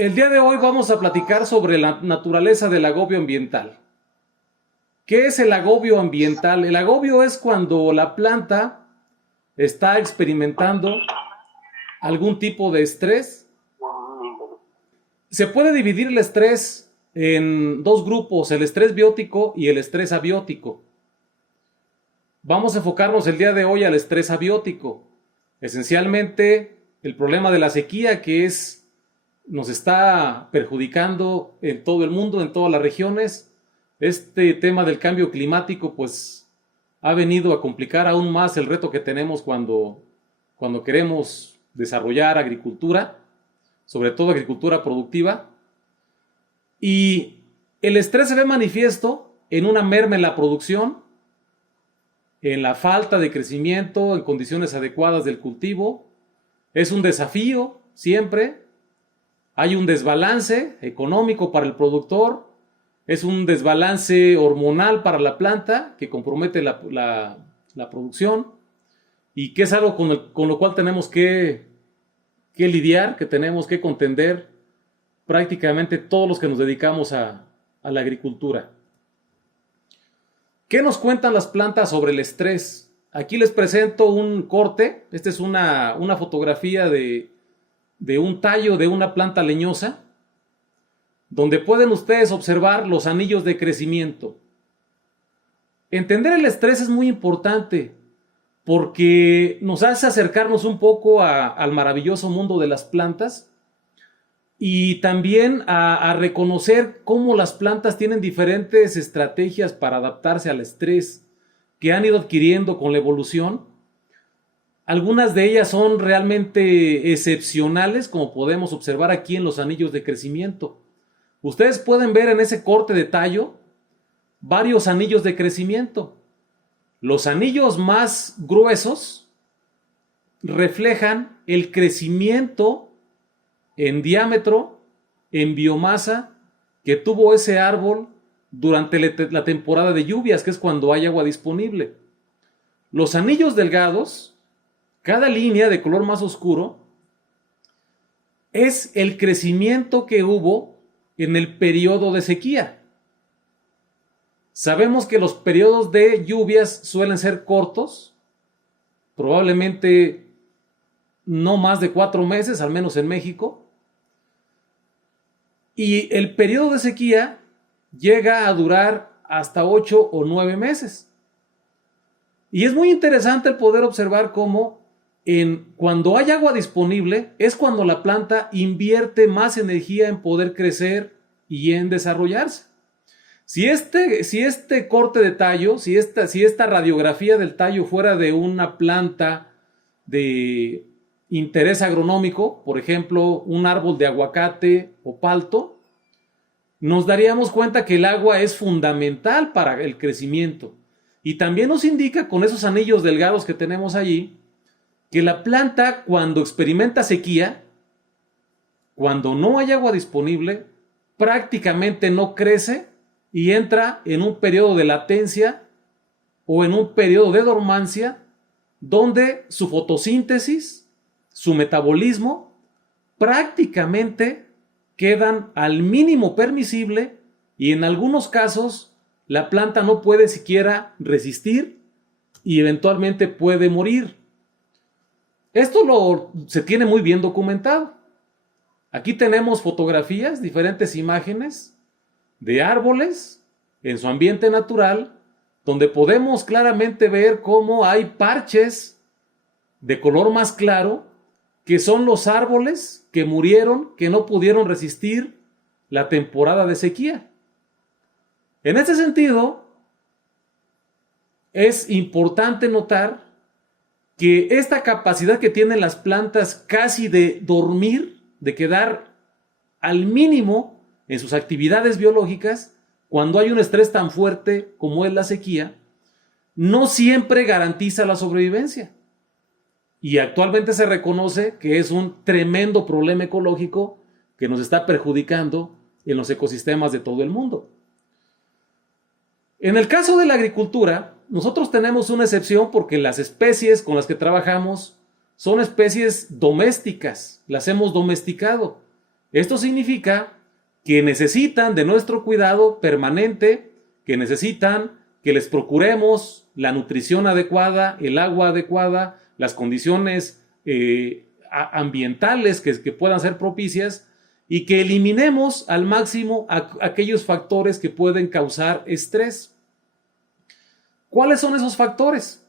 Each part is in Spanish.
El día de hoy vamos a platicar sobre la naturaleza del agobio ambiental. ¿Qué es el agobio ambiental? El agobio es cuando la planta está experimentando algún tipo de estrés. Se puede dividir el estrés en dos grupos, el estrés biótico y el estrés abiótico. Vamos a enfocarnos el día de hoy al estrés abiótico. Esencialmente, el problema de la sequía nos está perjudicando en todo el mundo, en todas las regiones. Este tema del cambio climático pues ha venido a complicar aún más el reto que tenemos cuando queremos desarrollar agricultura, sobre todo agricultura productiva. Y el estrés se ve manifiesto en una merma en la producción, en la falta de crecimiento, en condiciones adecuadas del cultivo. Es un desafío siempre. Hay un desbalance económico para el productor, es un desbalance hormonal para la planta que compromete la producción y que es algo con lo cual tenemos que lidiar, que tenemos que contender prácticamente todos los que nos dedicamos a la agricultura. ¿Qué nos cuentan las plantas sobre el estrés? Aquí les presento un corte. Esta es una fotografía de un tallo de una planta leñosa, donde pueden ustedes observar los anillos de crecimiento. Entender el estrés es muy importante porque nos hace acercarnos un poco al maravilloso mundo de las plantas y también a reconocer cómo las plantas tienen diferentes estrategias para adaptarse al estrés que han ido adquiriendo con la evolución. Algunas de ellas son realmente excepcionales, como podemos observar aquí en los anillos de crecimiento. Ustedes pueden ver en ese corte de tallo varios anillos de crecimiento. Los anillos más gruesos reflejan el crecimiento en diámetro, en biomasa, que tuvo ese árbol durante la temporada de lluvias, que es cuando hay agua disponible. Los anillos delgados, cada línea de color más oscuro, es el crecimiento que hubo en el periodo de sequía. Sabemos que los periodos de lluvias suelen ser cortos, probablemente no más de 4 meses, al menos en México. Y el periodo de sequía llega a durar hasta 8 o 9 meses. Y es muy interesante el poder observar cómo cuando hay agua disponible es cuando la planta invierte más energía en poder crecer y en desarrollarse. Si este corte de tallo, si esta radiografía del tallo fuera de una planta de interés agronómico, por ejemplo, un árbol de aguacate o palto, nos daríamos cuenta que el agua es fundamental para el crecimiento. Y también nos indica con esos anillos delgados que tenemos allí, que la planta cuando experimenta sequía, cuando no hay agua disponible, prácticamente no crece y entra en un periodo de latencia o en un periodo de dormancia donde su fotosíntesis, su metabolismo, prácticamente quedan al mínimo permisible y en algunos casos la planta no puede siquiera resistir y eventualmente puede morir. Esto se tiene muy bien documentado. Aquí tenemos fotografías, diferentes imágenes de árboles en su ambiente natural, donde podemos claramente ver cómo hay parches de color más claro, que son los árboles que murieron, que no pudieron resistir la temporada de sequía. En este sentido, es importante notar que esta capacidad que tienen las plantas casi de dormir, de quedar al mínimo en sus actividades biológicas, cuando hay un estrés tan fuerte como es la sequía, no siempre garantiza la sobrevivencia. Y actualmente se reconoce que es un tremendo problema ecológico que nos está perjudicando en los ecosistemas de todo el mundo. En el caso de la agricultura, nosotros tenemos una excepción porque las especies con las que trabajamos son especies domésticas, las hemos domesticado. Esto significa que necesitan de nuestro cuidado permanente, que necesitan que les procuremos la nutrición adecuada, el agua adecuada, las condiciones ambientales que puedan ser propicias, y que eliminemos al máximo aquellos factores que pueden causar estrés. ¿Cuáles son esos factores?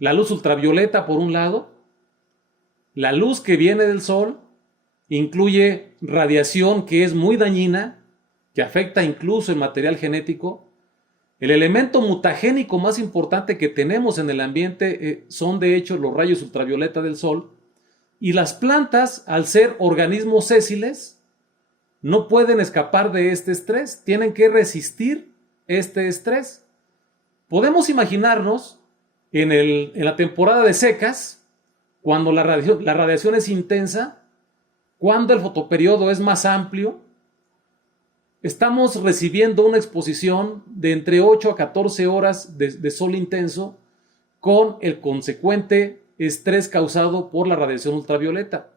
La luz ultravioleta, por un lado, la luz que viene del sol, incluye radiación que es muy dañina, que afecta incluso el material genético. El elemento mutagénico más importante que tenemos en el ambiente son de hecho los rayos ultravioleta del sol, y las plantas, al ser organismos sésiles, no pueden escapar de este estrés, tienen que resistir este estrés. Podemos imaginarnos en la temporada de secas, cuando la radiación es intensa, cuando el fotoperiodo es más amplio, estamos recibiendo una exposición de entre 8 a 14 horas de sol intenso, con el consecuente estrés causado por la radiación ultravioleta.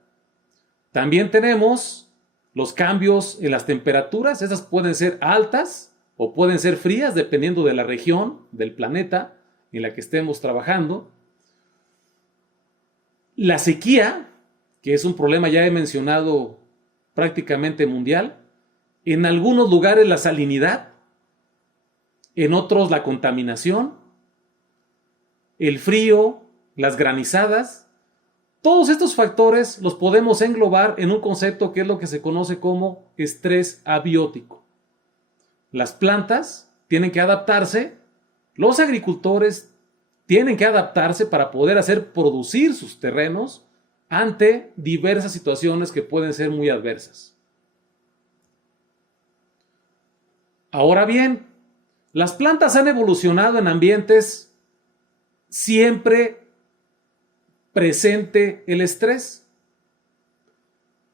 También tenemos los cambios en las temperaturas. Esas pueden ser altas o pueden ser frías, dependiendo de la región del planeta en la que estemos trabajando. La sequía, que es un problema ya he mencionado prácticamente mundial. En algunos lugares la salinidad, en otros la contaminación, el frío, las granizadas. Todos estos factores los podemos englobar en un concepto que es lo que se conoce como estrés abiótico. Las plantas tienen que adaptarse, los agricultores tienen que adaptarse para poder hacer producir sus terrenos ante diversas situaciones que pueden ser muy adversas. Ahora bien, las plantas han evolucionado en ambientes siempre presente el estrés.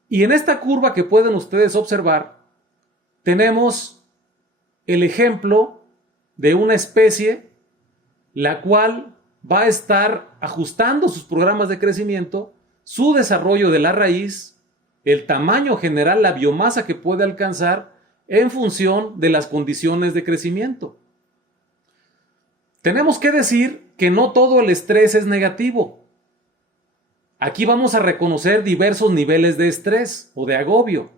Y en esta curva que pueden ustedes observar, tenemos el ejemplo de una especie la cual va a estar ajustando sus programas de crecimiento, su desarrollo de la raíz, el tamaño general, la biomasa que puede alcanzar en función de las condiciones de crecimiento. Tenemos que decir que no todo el estrés es negativo. Aquí vamos a reconocer diversos niveles de estrés o de agobio.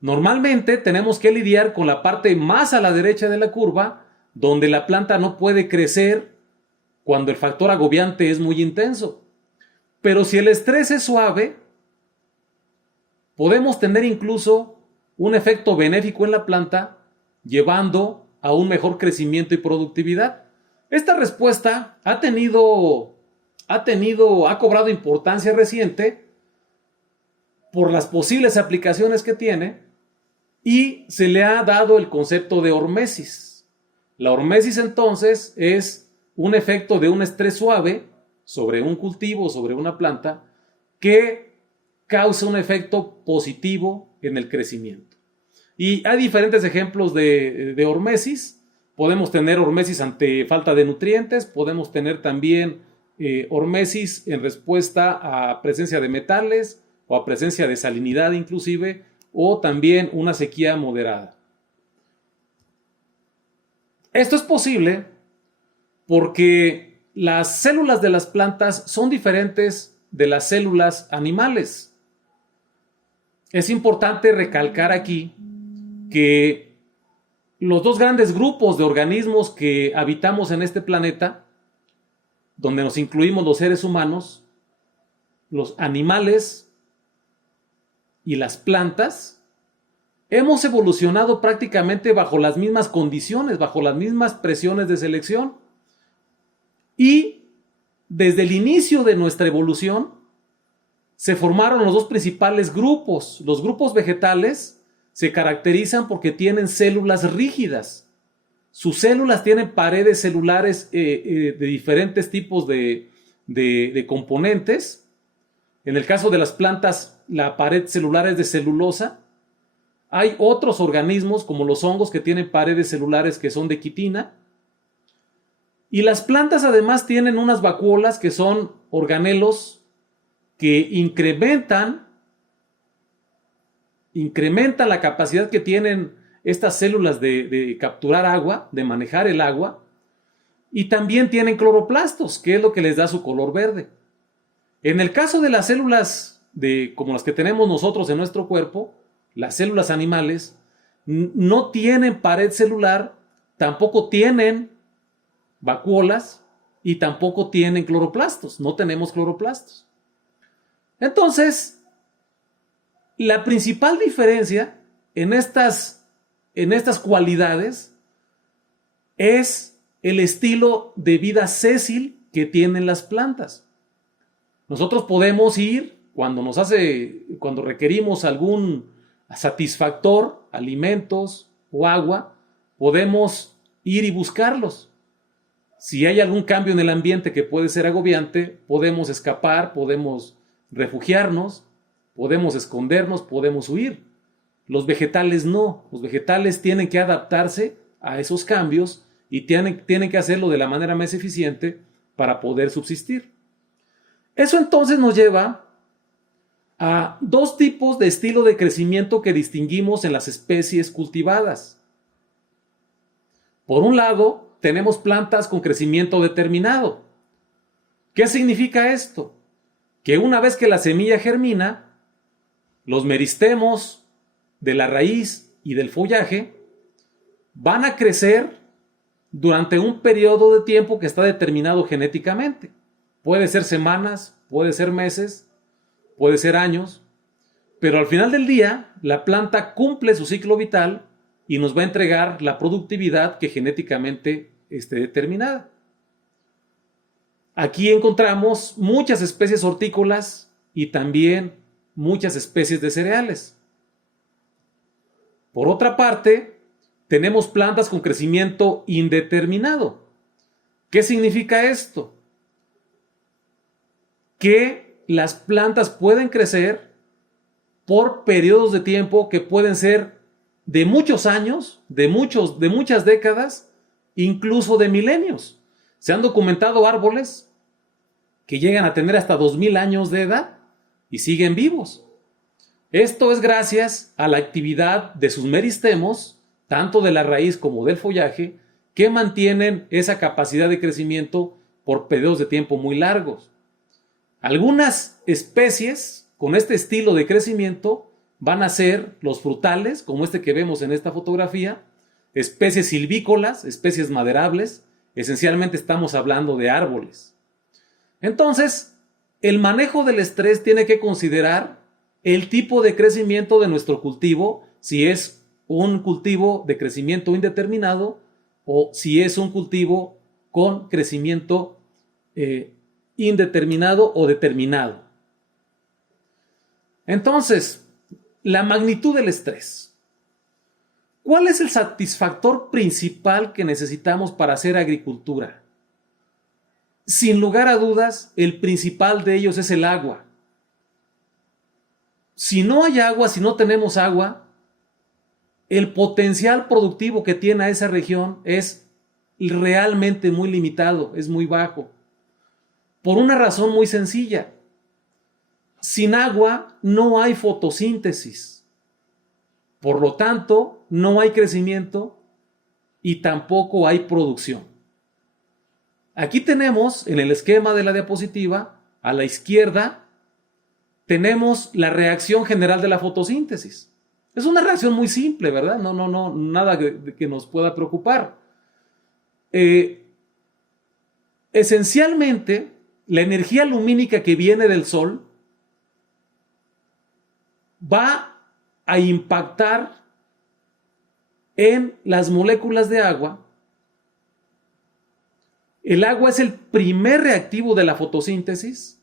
Normalmente tenemos que lidiar con la parte más a la derecha de la curva, donde la planta no puede crecer cuando el factor agobiante es muy intenso. Pero si el estrés es suave, podemos tener incluso un efecto benéfico en la planta, llevando a un mejor crecimiento y productividad. Esta respuesta ha cobrado importancia reciente por las posibles aplicaciones que tiene, y se le ha dado el concepto de hormesis. La hormesis entonces es un efecto de un estrés suave sobre un cultivo, sobre una planta, que causa un efecto positivo en el crecimiento. Y hay diferentes ejemplos de hormesis. Podemos tener hormesis ante falta de nutrientes, podemos tener también hormesis en respuesta a presencia de metales o a presencia de salinidad inclusive, o también una sequía moderada. Esto es posible porque las células de las plantas son diferentes de las células animales. Es importante recalcar aquí que los dos grandes grupos de organismos que habitamos en este planeta, donde nos incluimos los seres humanos, los animales y las plantas, hemos evolucionado prácticamente bajo las mismas condiciones, bajo las mismas presiones de selección. Y desde el inicio de nuestra evolución se formaron los dos principales grupos. Los grupos vegetales se caracterizan porque tienen células rígidas. Sus células tienen paredes celulares de diferentes tipos de componentes. En el caso de las plantas, la pared celular es de celulosa. Hay otros organismos, como los hongos, que tienen paredes celulares que son de quitina. Y las plantas además tienen unas vacuolas, que son organelos que incrementan incrementan la capacidad que tienen estas células de capturar agua, de manejar el agua, y también tienen cloroplastos, que es lo que les da su color verde. En el caso de las células como las que tenemos nosotros en nuestro cuerpo, las células animales, no tienen pared celular, tampoco tienen vacuolas y tampoco tienen cloroplastos. No tenemos cloroplastos. Entonces, la principal diferencia en estas cualidades es el estilo de vida sésil que tienen las plantas. Nosotros podemos ir cuando requerimos algún satisfactor, alimentos o agua, podemos ir y buscarlos. Si hay algún cambio en el ambiente que puede ser agobiante, podemos escapar, podemos refugiarnos, podemos escondernos, podemos huir. Los vegetales no. Los vegetales tienen que adaptarse a esos cambios y tienen que hacerlo de la manera más eficiente para poder subsistir. Eso entonces nos lleva a dos tipos de estilo de crecimiento que distinguimos en las especies cultivadas. Por un lado, tenemos plantas con crecimiento determinado. ¿Qué significa esto? Que una vez que la semilla germina, los meristemos de la raíz y del follaje van a crecer durante un periodo de tiempo que está determinado genéticamente. Puede ser semanas, puede ser meses, puede ser años, pero al final del día la planta cumple su ciclo vital y nos va a entregar la productividad que genéticamente esté determinada. Aquí encontramos muchas especies hortícolas y también muchas especies de cereales. Por otra parte, tenemos plantas con crecimiento indeterminado. ¿Qué significa esto? Que las plantas pueden crecer por periodos de tiempo que pueden ser de muchos años, de muchas décadas, incluso de milenios. Se han documentado árboles que llegan a tener hasta 2000 años de edad y siguen vivos. Esto es gracias a la actividad de sus meristemos, tanto de la raíz como del follaje, que mantienen esa capacidad de crecimiento por periodos de tiempo muy largos. Algunas especies con este estilo de crecimiento van a ser los frutales, como este que vemos en esta fotografía, especies silvícolas, especies maderables, esencialmente estamos hablando de árboles. Entonces, el manejo del estrés tiene que considerar el tipo de crecimiento de nuestro cultivo, si es un cultivo de crecimiento indeterminado o si es un cultivo con crecimiento indeterminado o determinado. Entonces, la magnitud del estrés. ¿Cuál es el satisfactor principal que necesitamos para hacer agricultura? Sin lugar a dudas, el principal de ellos es el agua. Si no hay agua, si no tenemos agua, el potencial productivo que tiene esa región es realmente muy limitado, es muy bajo. Por una razón muy sencilla. Sin agua no hay fotosíntesis. Por lo tanto, no hay crecimiento y tampoco hay producción. Aquí tenemos, en el esquema de la diapositiva, a la izquierda, tenemos la reacción general de la fotosíntesis. Es una reacción muy simple, ¿verdad? No, nada que nos pueda preocupar. Esencialmente, la energía lumínica que viene del sol va a impactar en las moléculas de agua. El agua es el primer reactivo de la fotosíntesis.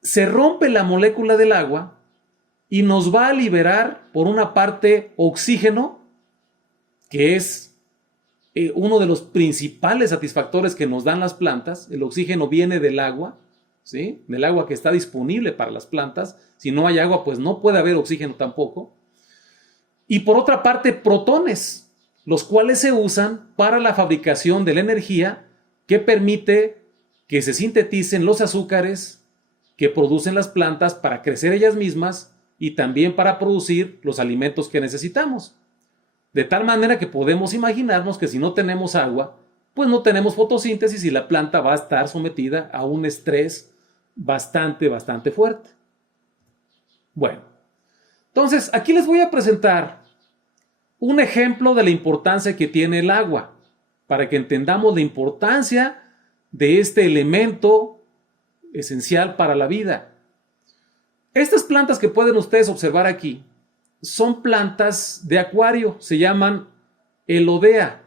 Se rompe la molécula del agua y nos va a liberar, por una parte, oxígeno, que es uno de los principales satisfactores que nos dan las plantas. El oxígeno viene del agua, ¿sí? Del agua que está disponible para las plantas. Si no hay agua, pues no puede haber oxígeno tampoco. Y por otra parte, protones, los cuales se usan para la fabricación de la energía que permite que se sinteticen los azúcares que producen las plantas para crecer ellas mismas y también para producir los alimentos que necesitamos. De tal manera que podemos imaginarnos que si no tenemos agua, pues no tenemos fotosíntesis y la planta va a estar sometida a un estrés bastante fuerte. Bueno, entonces aquí les voy a presentar un ejemplo de la importancia que tiene el agua, para que entendamos la importancia de este elemento esencial para la vida. Estas plantas que pueden ustedes observar aquí son plantas de acuario, se llaman elodea.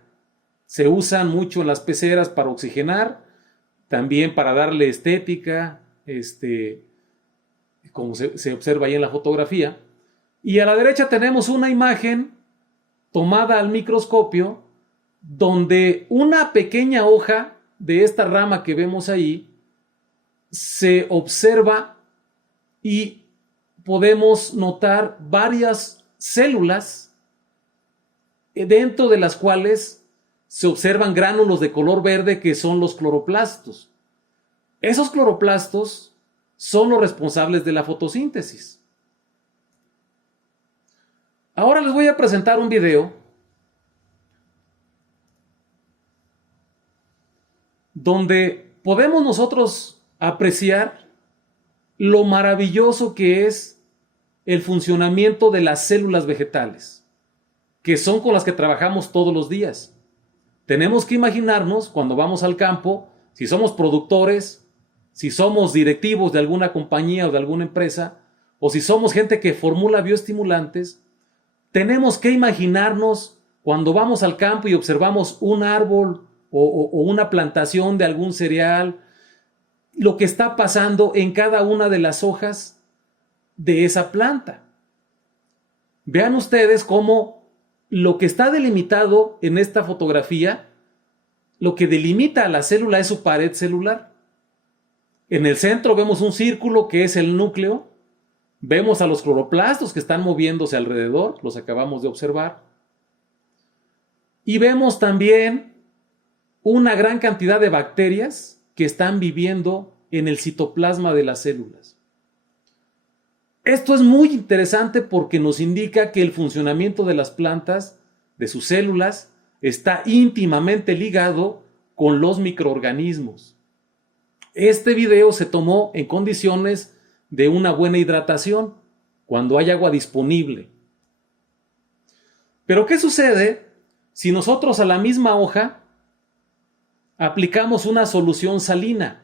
Se usan mucho en las peceras para oxigenar, también para darle estética, como se observa ahí en la fotografía. Y a la derecha tenemos una imagen tomada al microscopio donde una pequeña hoja de esta rama que vemos ahí se observa y podemos notar varias células dentro de las cuales se observan gránulos de color verde que son los cloroplastos. Esos cloroplastos son los responsables de la fotosíntesis. Ahora les voy a presentar un video donde podemos nosotros apreciar lo maravilloso que es el funcionamiento de las células vegetales, que son con las que trabajamos todos los días. Tenemos que imaginarnos cuando vamos al campo, si somos productores, si somos directivos de alguna compañía o de alguna empresa, o si somos gente que formula bioestimulantes, tenemos que imaginarnos cuando vamos al campo y observamos un árbol o una plantación de algún cereal, lo que está pasando en cada una de las hojas de esa planta. Vean ustedes cómo lo que está delimitado en esta fotografía, lo que delimita a la célula es su pared celular. En el centro vemos un círculo que es el núcleo. Vemos a los cloroplastos que están moviéndose alrededor, los acabamos de observar. Y vemos también una gran cantidad de bacterias que están viviendo en el citoplasma de las células. Esto es muy interesante porque nos indica que el funcionamiento de las plantas, de sus células, está íntimamente ligado con los microorganismos. Este video se tomó en condiciones de una buena hidratación, cuando hay agua disponible. Pero ¿qué sucede si nosotros a la misma hoja aplicamos una solución salina?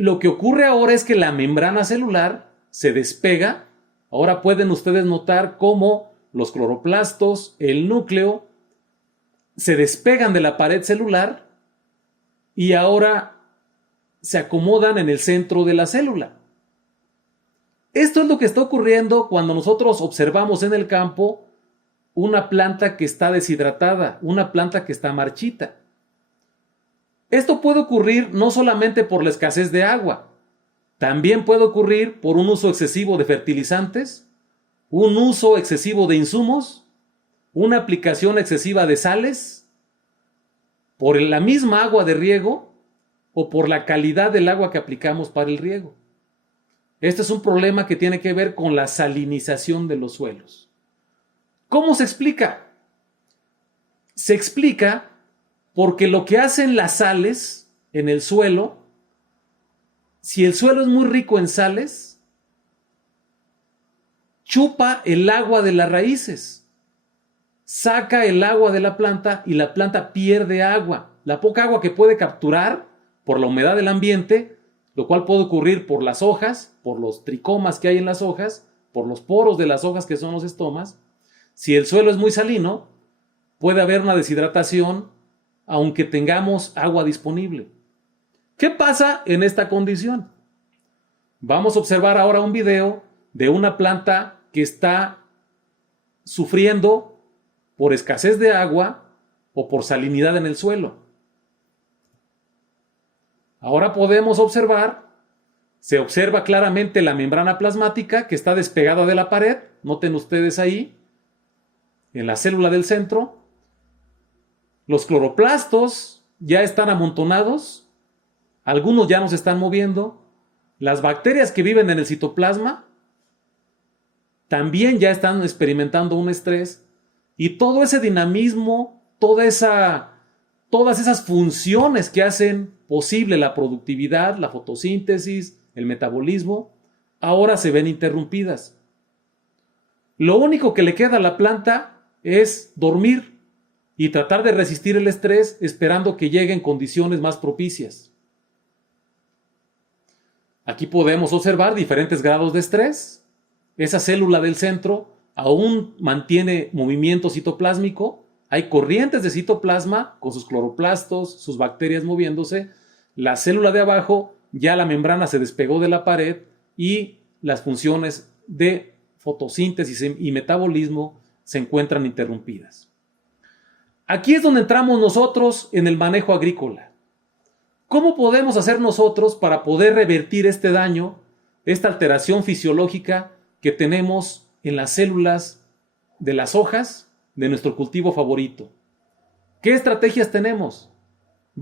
Lo que ocurre ahora es que la membrana celular se despega. Ahora pueden ustedes notar cómo los cloroplastos, el núcleo, se despegan de la pared celular y ahora se acomodan en el centro de la célula. Esto es lo que está ocurriendo cuando nosotros observamos en el campo una planta que está deshidratada, una planta que está marchita. Esto puede ocurrir no solamente por la escasez de agua, también puede ocurrir por un uso excesivo de fertilizantes, un uso excesivo de insumos, una aplicación excesiva de sales, por la misma agua de riego o por la calidad del agua que aplicamos para el riego. Este es un problema que tiene que ver con la salinización de los suelos. ¿Cómo se explica? Se explica porque lo que hacen las sales en el suelo, si el suelo es muy rico en sales, chupa el agua de las raíces, saca el agua de la planta y la planta pierde agua. La poca agua que puede capturar por la humedad del ambiente, lo cual puede ocurrir por las hojas, por los tricomas que hay en las hojas, por los poros de las hojas que son los estomas. Si el suelo es muy salino, puede haber una deshidratación aunque tengamos agua disponible. ¿Qué pasa en esta condición? Vamos a observar ahora un video de una planta que está sufriendo por escasez de agua o por salinidad en el suelo. Ahora podemos observar, se observa claramente la membrana plasmática que está despegada de la pared. Noten ustedes ahí, en la célula del centro. Los cloroplastos ya están amontonados, algunos ya no se están moviendo Las bacterias que viven en el citoplasma también ya están experimentando un estrés y todo ese dinamismo, todas esas funciones que hacen posible la productividad, la fotosíntesis, el metabolismo, ahora se ven interrumpidas. Lo único que le queda a la planta es dormir y tratar de resistir el estrés esperando que lleguen condiciones más propicias. Aquí podemos observar diferentes grados de estrés. Esa célula del centro aún mantiene movimiento citoplásmico. Hay corrientes de citoplasma con sus cloroplastos, sus bacterias moviéndose. La célula de abajo, ya la membrana se despegó de la pared y las funciones de fotosíntesis y metabolismo se encuentran interrumpidas. Aquí es donde entramos nosotros en el manejo agrícola. ¿Cómo podemos hacer nosotros para poder revertir este daño, esta alteración fisiológica que tenemos en las células de las hojas de nuestro cultivo favorito? ¿Qué estrategias tenemos?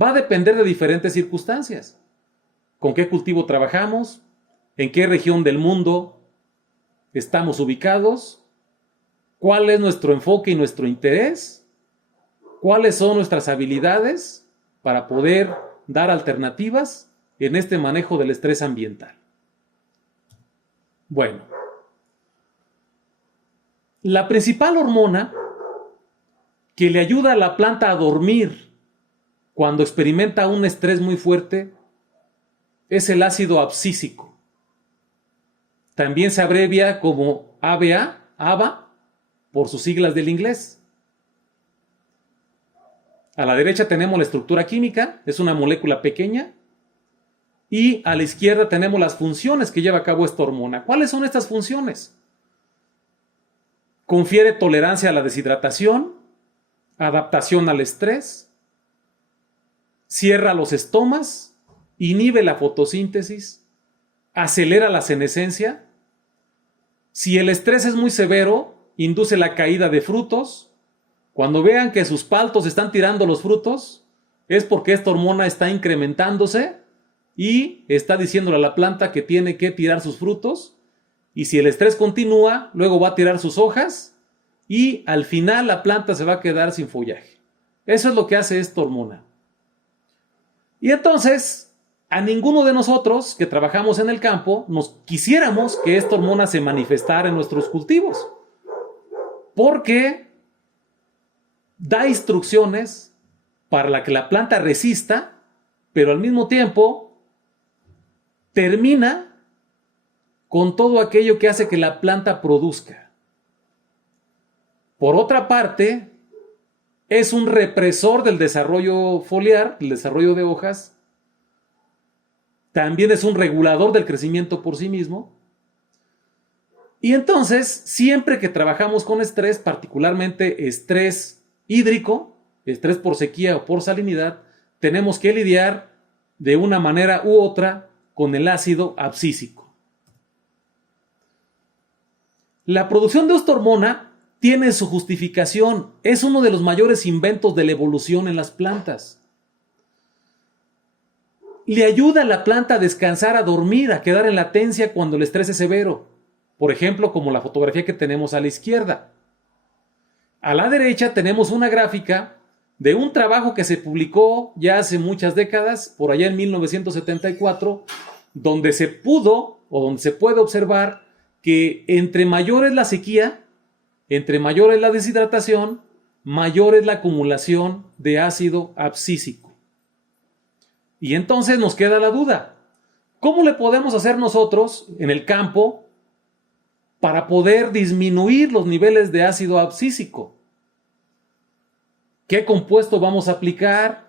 Va a depender de diferentes circunstancias. ¿Con qué cultivo trabajamos? ¿En qué región del mundo estamos ubicados? ¿Cuál es nuestro enfoque y nuestro interés? ¿Cuáles son nuestras habilidades para poder dar alternativas en este manejo del estrés ambiental? Bueno, la principal hormona que le ayuda a la planta a dormir cuando experimenta un estrés muy fuerte es el ácido abscísico. También se abrevia como ABA, por sus siglas del inglés. A la derecha tenemos la estructura química, es una molécula pequeña, y a la izquierda tenemos las funciones que lleva a cabo esta hormona. ¿Cuáles son estas funciones? Confiere tolerancia a la deshidratación, adaptación al estrés, cierra los estomas, inhibe la fotosíntesis, acelera la senescencia. Si el estrés es muy severo, induce la caída de frutos. Cuando vean que sus paltos están tirando los frutos, es porque esta hormona está incrementándose y está diciéndole a la planta que tiene que tirar sus frutos. Y si el estrés continúa, luego va a tirar sus hojas y al final la planta se va a quedar sin follaje. Eso es lo que hace esta hormona. Y entonces, a ninguno de nosotros que trabajamos en el campo nos quisiéramos que esta hormona se manifestara en nuestros cultivos, porque da instrucciones para que la planta resista, pero al mismo tiempo termina con todo aquello que hace que la planta produzca. Por otra parte, es un represor del desarrollo foliar, del desarrollo de hojas. También es un regulador del crecimiento por sí mismo. Y entonces, siempre que trabajamos con estrés, particularmente estrés hídrico, estrés por sequía o por salinidad, tenemos que lidiar de una manera u otra con el ácido abscísico. La producción de esta hormona tiene su justificación. Es uno de los mayores inventos de la evolución en las plantas. Le ayuda a la planta a descansar, a dormir, a quedar en latencia cuando el estrés es severo. Por ejemplo, como la fotografía que tenemos a la izquierda. A la derecha tenemos una gráfica de un trabajo que se publicó ya hace muchas décadas, por allá en 1974, donde se pudo o donde se puede observar que entre mayor es la sequía, entre mayor es la deshidratación, mayor es la acumulación de ácido abscísico. Y entonces nos queda la duda, ¿cómo le podemos hacer nosotros en el campo para poder disminuir los niveles de ácido abscísico? ¿Qué compuesto vamos a aplicar?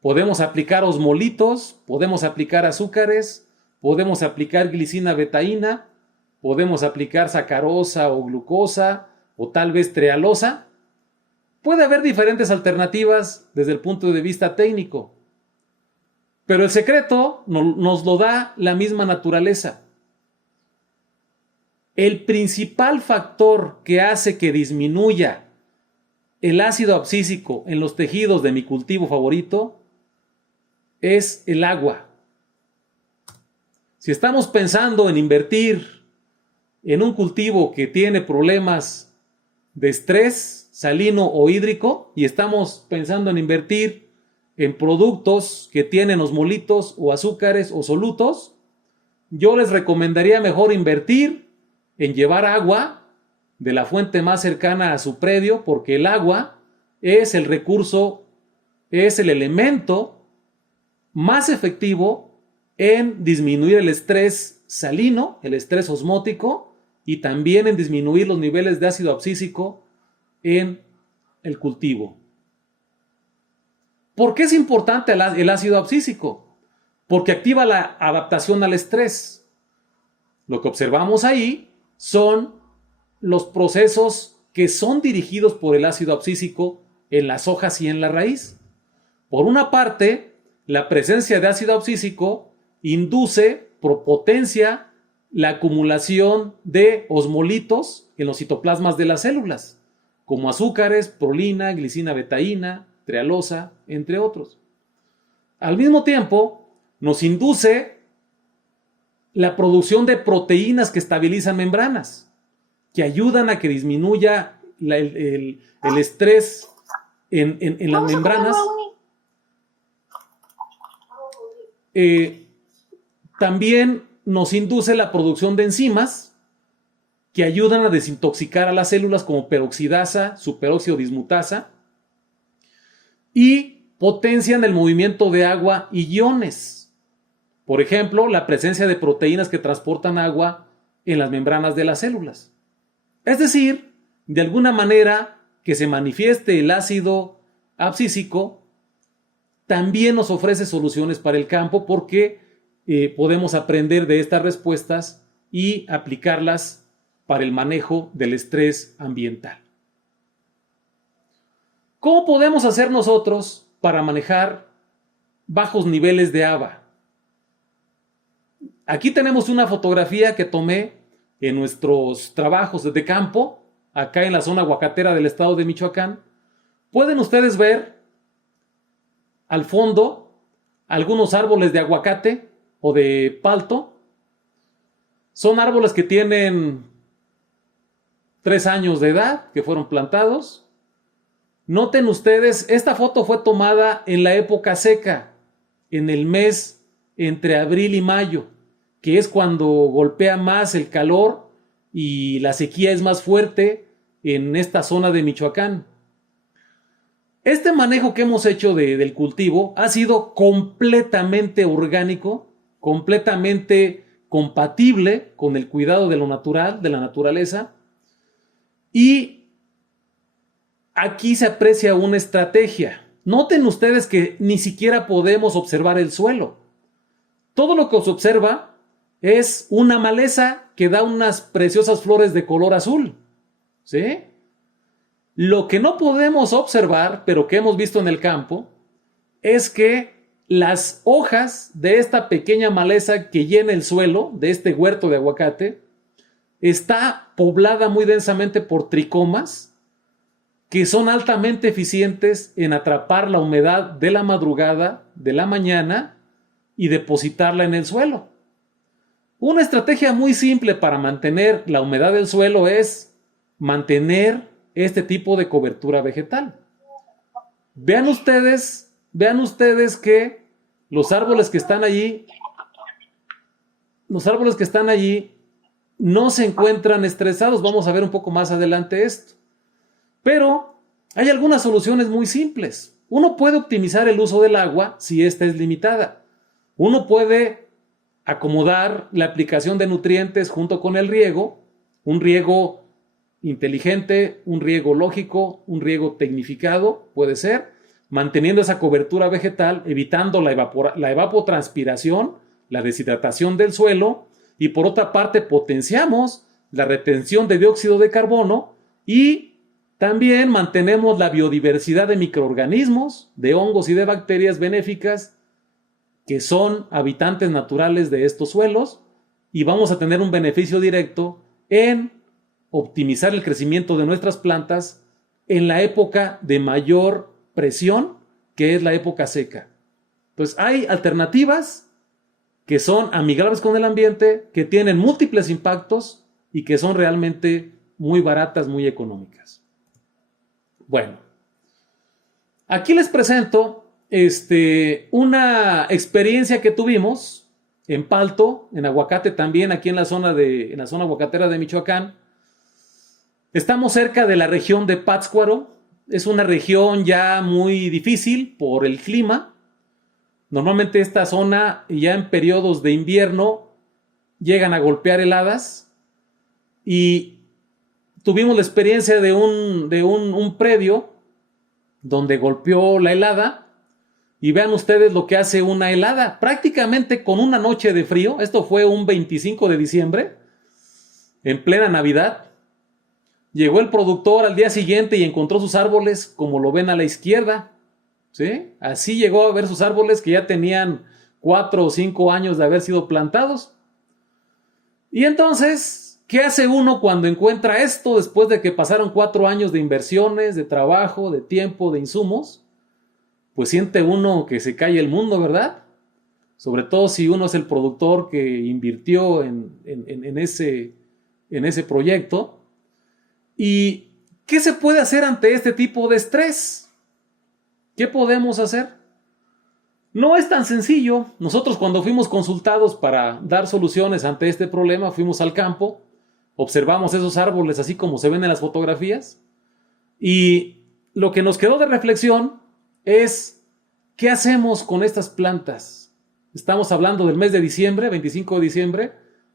Podemos aplicar osmolitos, podemos aplicar azúcares, podemos aplicar glicina betaína, podemos aplicar sacarosa o glucosa o tal vez trealosa. Puede haber diferentes alternativas desde el punto de vista técnico, pero el secreto nos lo da la misma naturaleza. El principal factor que hace que disminuya el ácido abscísico en los tejidos de mi cultivo favorito es el agua. Si estamos pensando en invertir en un cultivo que tiene problemas de estrés salino o hídrico y estamos pensando en invertir en productos que tienen osmolitos o azúcares o solutos, yo les recomendaría mejor invertir en llevar agua de la fuente más cercana a su predio, porque el agua es el recurso, es el elemento más efectivo en disminuir el estrés salino, el estrés osmótico, y también en disminuir los niveles de ácido abscísico en el cultivo. ¿Por qué es importante el ácido abscísico? Porque activa la adaptación al estrés. Lo que observamos ahí son los procesos que son dirigidos por el ácido abscísico en las hojas y en la raíz. Por una parte, la presencia de ácido abscísico induce, potencia la acumulación de osmolitos en los citoplasmas de las células, como azúcares, prolina, glicina betaína, trealosa, entre otros. Al mismo tiempo, nos induce la producción de proteínas que estabilizan membranas, que ayudan a que disminuya el estrés en las membranas. También nos induce la producción de enzimas que ayudan a desintoxicar a las células como peroxidasa, superóxido dismutasa, y potencian el movimiento de agua y iones. Por ejemplo, la presencia de proteínas que transportan agua en las membranas de las células. Es decir, de alguna manera que se manifieste el ácido abscísico también nos ofrece soluciones para el campo, porque podemos aprender de estas respuestas y aplicarlas para el manejo del estrés ambiental. ¿Cómo podemos hacer nosotros para manejar bajos niveles de HABA? Aquí tenemos una fotografía que tomé en nuestros trabajos de campo, acá en la zona aguacatera del estado de Michoacán. Pueden ustedes ver al fondo algunos árboles de aguacate o de palto. Son árboles que tienen 3 años de edad, que fueron plantados. Noten ustedes, esta foto fue tomada en la época seca, en el mes entre abril y mayo, que es cuando golpea más el calor y la sequía es más fuerte en esta zona de Michoacán. Este manejo que hemos hecho del cultivo ha sido completamente orgánico, completamente compatible con el cuidado de lo natural, de la naturaleza, y aquí se aprecia una estrategia. Noten ustedes que ni siquiera podemos observar el suelo. Todo lo que se observa es una maleza que da unas preciosas flores de color azul, ¿sí? Lo que no podemos observar, pero que hemos visto en el campo, es que las hojas de esta pequeña maleza que llena el suelo, de este huerto de aguacate, está poblada muy densamente por tricomas, que son altamente eficientes en atrapar la humedad de la madrugada, de la mañana, y depositarla en el suelo. Una estrategia muy simple para mantener la humedad del suelo es mantener este tipo de cobertura vegetal. Vean ustedes que los árboles que están allí no se encuentran estresados. Vamos a ver un poco más adelante esto. Pero hay algunas soluciones muy simples. Uno puede optimizar el uso del agua si ésta es limitada. Uno puede acomodar la aplicación de nutrientes junto con el riego, un riego inteligente, un riego lógico, un riego tecnificado, puede ser, manteniendo esa cobertura vegetal, evitando la evapotranspiración, la deshidratación del suelo, y por otra parte potenciamos la retención de dióxido de carbono y también mantenemos la biodiversidad de microorganismos, de hongos y de bacterias benéficas que son habitantes naturales de estos suelos, y vamos a tener un beneficio directo en optimizar el crecimiento de nuestras plantas en la época de mayor presión, que es la época seca. Pues hay alternativas que son amigables con el ambiente, que tienen múltiples impactos y que son realmente muy baratas, muy económicas. Bueno, aquí les presento una experiencia que tuvimos en palto, en aguacate también, aquí en la zona aguacatera de Michoacán. Estamos cerca de la región de Pátzcuaro. Es una región ya muy difícil por el clima. Normalmente esta zona, ya en periodos de invierno, llegan a golpear heladas. Y tuvimos la experiencia de un predio donde golpeó la helada. Y vean ustedes lo que hace una helada, prácticamente con una noche de frío. Esto fue un 25 de diciembre, en plena Navidad. Llegó el productor al día siguiente y encontró sus árboles como lo ven a la izquierda, ¿sí? Así llegó a ver sus árboles que ya tenían 4 o 5 años de haber sido plantados. Y entonces, ¿qué hace uno cuando encuentra esto después de que pasaron 4 años de inversiones, de trabajo, de tiempo, de insumos? Pues siente uno que se cae el mundo, ¿verdad? Sobre todo si uno es el productor que invirtió en ese proyecto. ¿Y qué se puede hacer ante este tipo de estrés? ¿Qué podemos hacer? No es tan sencillo. Nosotros cuando fuimos consultados para dar soluciones ante este problema, fuimos al campo, observamos esos árboles así como se ven en las fotografías, y lo que nos quedó de reflexión es, ¿qué hacemos con estas plantas? Estamos hablando del mes de diciembre, 25 de diciembre,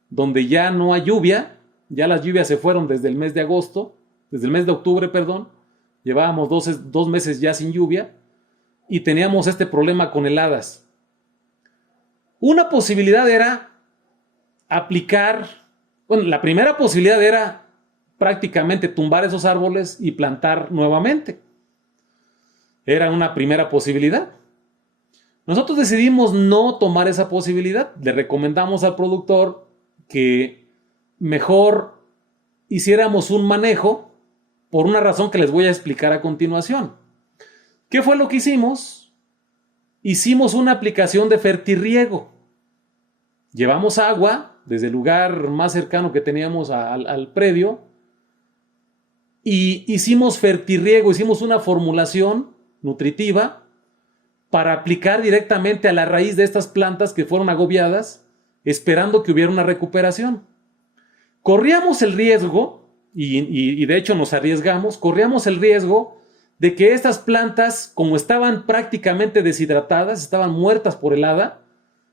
donde ya no hay lluvia. Ya las lluvias se fueron desde el mes de octubre, perdón. Llevábamos 2 meses ya sin lluvia y teníamos este problema con heladas. Una posibilidad era la primera posibilidad era prácticamente tumbar esos árboles y plantar nuevamente. Era una primera posibilidad. Nosotros decidimos no tomar esa posibilidad. Le recomendamos al productor que mejor hiciéramos un manejo por una razón que les voy a explicar a continuación. ¿Qué fue lo que hicimos? Hicimos una aplicación de fertirriego. Llevamos agua desde el lugar más cercano que teníamos al predio y hicimos fertirriego, hicimos una formulación nutritiva para aplicar directamente a la raíz de estas plantas que fueron agobiadas, esperando que hubiera una recuperación. Corríamos el riesgo, y de hecho nos arriesgamos, corríamos el riesgo de que estas plantas, como estaban prácticamente deshidratadas, estaban muertas por helada.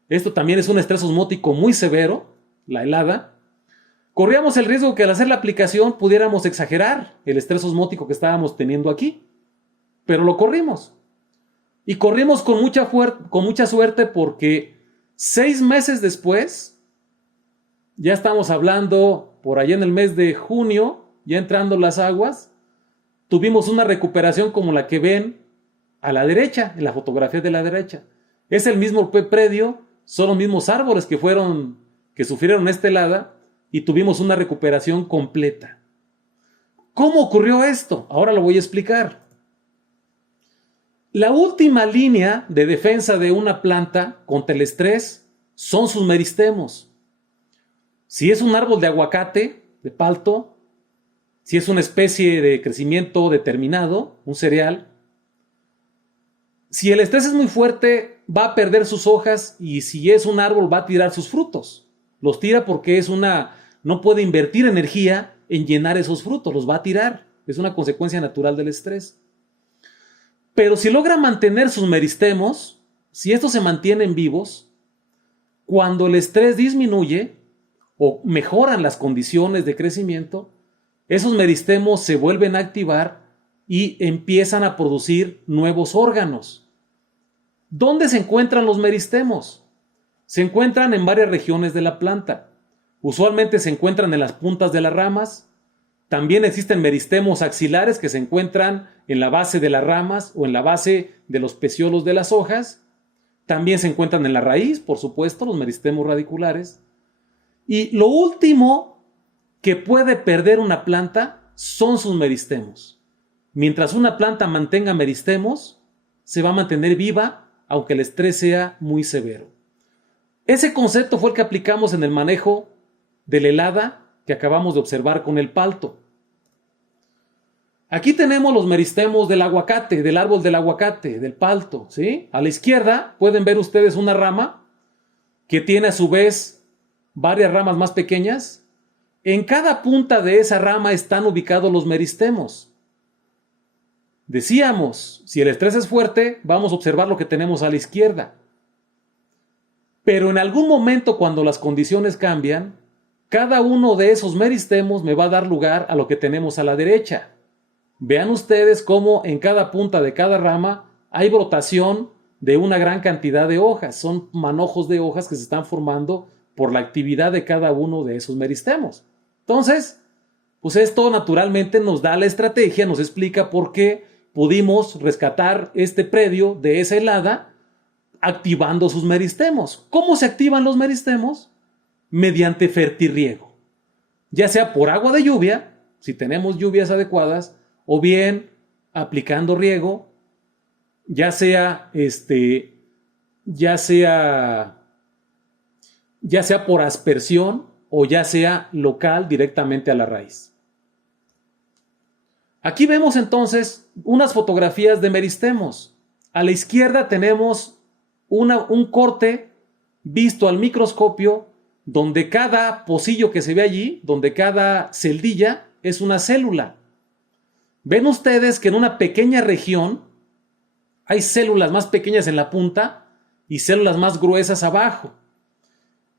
Esto también es un estrés osmótico muy severo, la helada. Corríamos el riesgo que al hacer la aplicación pudiéramos exagerar el estrés osmótico que estábamos teniendo aquí, pero lo corrimos. Y corrimos con mucha suerte porque 6 meses después, ya estamos hablando por allá en el mes de junio, ya entrando las aguas, tuvimos una recuperación como la que ven a la derecha, en la fotografía de la derecha. Es el mismo predio, son los mismos árboles que sufrieron esta helada y tuvimos una recuperación completa. ¿Cómo ocurrió esto? Ahora lo voy a explicar. La última línea de defensa de una planta contra el estrés son sus meristemos. Si es un árbol de aguacate, de palto, si es una especie de crecimiento determinado, un cereal, si el estrés es muy fuerte, va a perder sus hojas, y si es un árbol, va a tirar sus frutos. Los tira porque no puede invertir energía en llenar esos frutos, los va a tirar. Es una consecuencia natural del estrés. Pero si logra mantener sus meristemos, si estos se mantienen vivos, cuando el estrés disminuye o mejoran las condiciones de crecimiento, esos meristemos se vuelven a activar y empiezan a producir nuevos órganos. ¿Dónde se encuentran los meristemos? Se encuentran en varias regiones de la planta. Usualmente se encuentran en las puntas de las ramas. También existen meristemos axilares que se encuentran en la base de las ramas o en la base de los peciolos de las hojas. También se encuentran en la raíz, por supuesto, los meristemos radiculares. Y lo último que puede perder una planta son sus meristemos. Mientras una planta mantenga meristemos, se va a mantener viva, aunque el estrés sea muy severo. Ese concepto fue el que aplicamos en el manejo de la helada que acabamos de observar con el palto. Aquí tenemos los meristemos del aguacate, del árbol del aguacate, del palto, ¿sí? A la izquierda pueden ver ustedes una rama que tiene a su vez varias ramas más pequeñas. En cada punta de esa rama están ubicados los meristemos. Decíamos, si el estrés es fuerte, vamos a observar lo que tenemos a la izquierda. Pero en algún momento, cuando las condiciones cambian, cada uno de esos meristemos me va a dar lugar a lo que tenemos a la derecha. Vean ustedes cómo en cada punta de cada rama hay brotación de una gran cantidad de hojas. Son manojos de hojas que se están formando por la actividad de cada uno de esos meristemos. Entonces, pues esto naturalmente nos da la estrategia, nos explica por qué pudimos rescatar este predio de esa helada activando sus meristemos. ¿Cómo se activan los meristemos? Mediante fertirriego. Ya sea por agua de lluvia, si tenemos lluvias adecuadas, o bien aplicando riego, ya sea por aspersión o ya sea local directamente a la raíz. Aquí vemos entonces unas fotografías de meristemos. A la izquierda tenemos un corte visto al microscopio donde cada pocillo que se ve allí, donde cada celdilla es una célula. Ven ustedes que en una pequeña región hay células más pequeñas en la punta y células más gruesas abajo.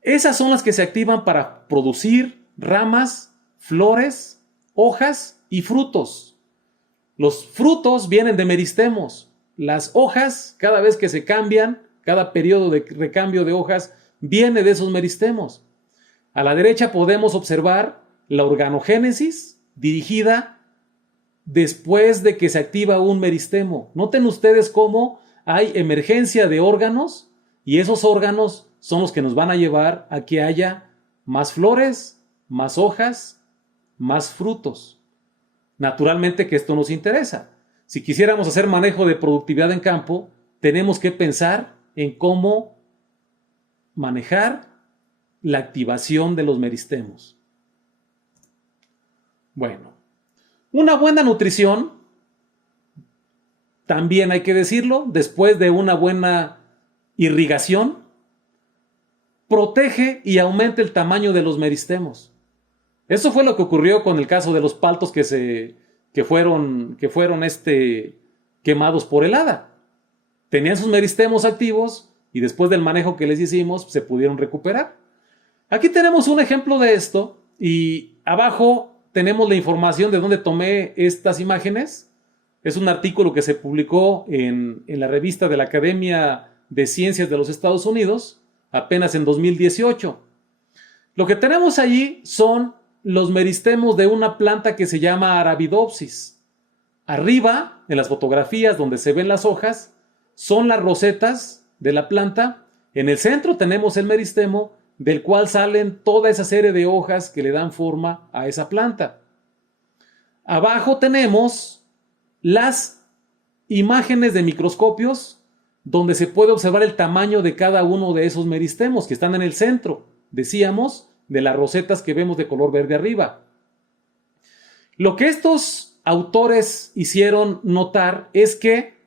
Esas son las que se activan para producir ramas, flores, hojas y frutos. Los frutos vienen de meristemos. Las hojas, cada vez que se cambian, cada periodo de recambio de hojas, viene de esos meristemos. A la derecha podemos observar la organogénesis dirigida después de que se activa un meristemo. Noten ustedes cómo hay emergencia de órganos y esos órganos son los que nos van a llevar a que haya más flores, más hojas, más frutos. Naturalmente que esto nos interesa. Si quisiéramos hacer manejo de productividad en campo, tenemos que pensar en cómo manejar la activación de los meristemos. Bueno, una buena nutrición, también hay que decirlo, después de una buena irrigación, protege y aumenta el tamaño de los meristemos. Eso fue lo que ocurrió con el caso de los paltos que fueron quemados por helada. Tenían sus meristemos activos y después del manejo que les hicimos se pudieron recuperar. Aquí tenemos un ejemplo de esto y abajo tenemos la información de dónde tomé estas imágenes. Es un artículo que se publicó en la revista de la Academia de Ciencias de los Estados Unidos apenas en 2018. Lo que tenemos allí son los meristemos de una planta que se llama Arabidopsis. Arriba, en las fotografías donde se ven las hojas, son las rosetas de la planta. En el centro tenemos el meristemo del cual salen toda esa serie de hojas que le dan forma a esa planta. Abajo tenemos las imágenes de microscopios donde se puede observar el tamaño de cada uno de esos meristemos que están en el centro, decíamos, de las rosetas que vemos de color verde arriba. Lo que estos autores hicieron notar es que